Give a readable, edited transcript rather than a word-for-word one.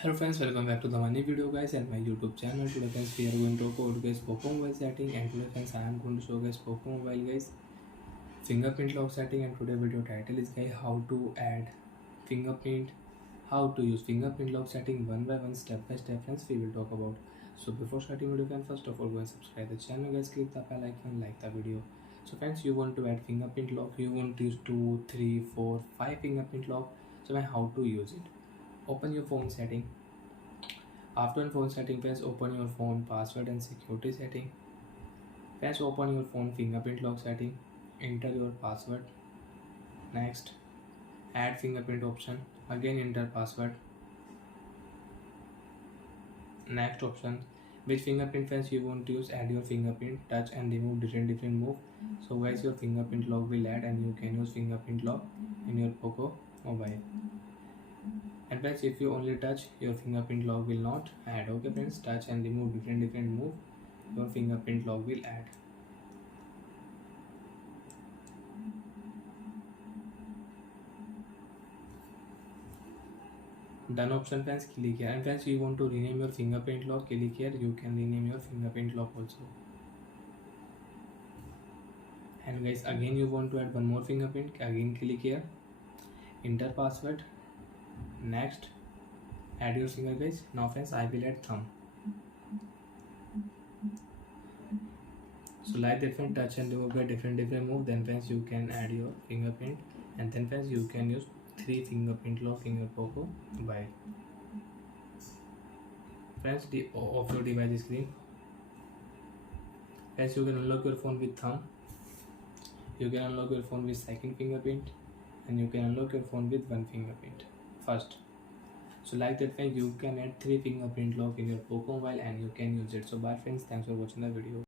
Hello friends, welcome back to the money video guys and my YouTube channel. Today friends we are going to talk about guys Poco Mobile setting, and today friends I am going to show guys Poco Mobile guys fingerprint lock setting. And today video title is guys how to add fingerprint, how to use fingerprint lock setting one by one, step by step friends we will talk about. So before starting video friends, first of all go and subscribe the channel guys, click the bell icon, like the video. So friends, you want to add fingerprint lock, you want to use 2, 3, 4, 5 fingerprint lock. So now how to use it? Open your phone setting. After phone setting, friends, open your phone password and security setting. Friends, open your phone fingerprint lock setting. Enter your password. Next, add fingerprint option. Again enter password. Next option, which fingerprint friends you want to use, add your fingerprint, touch and remove different move. So guys, your fingerprint lock will add and you can use fingerprint lock in your Poco mobile. And friends, if you only touch, your fingerprint lock will not add. Okay friends, touch and remove different move, your fingerprint lock will add. Done option friends, click here. And friends, you want to rename your fingerprint lock, click here, you can rename your fingerprint lock also. And guys, again you want to add one more fingerprint, again click here, enter password. Next, add your finger guys. Now friends, I will add thumb. So like different touch and remove by different move, then friends you can add your fingerprint, and then friends you can use 3 fingerprint lock in your Poco mobile. Friends, the off your device screen. Friends, you can unlock your phone with thumb, you can unlock your phone with second fingerprint, and you can unlock your phone with one fingerprint first. So like that friends, you can add 3 fingerprint lock in your Poco mobile and you can use it. So bye friends, thanks for watching the video.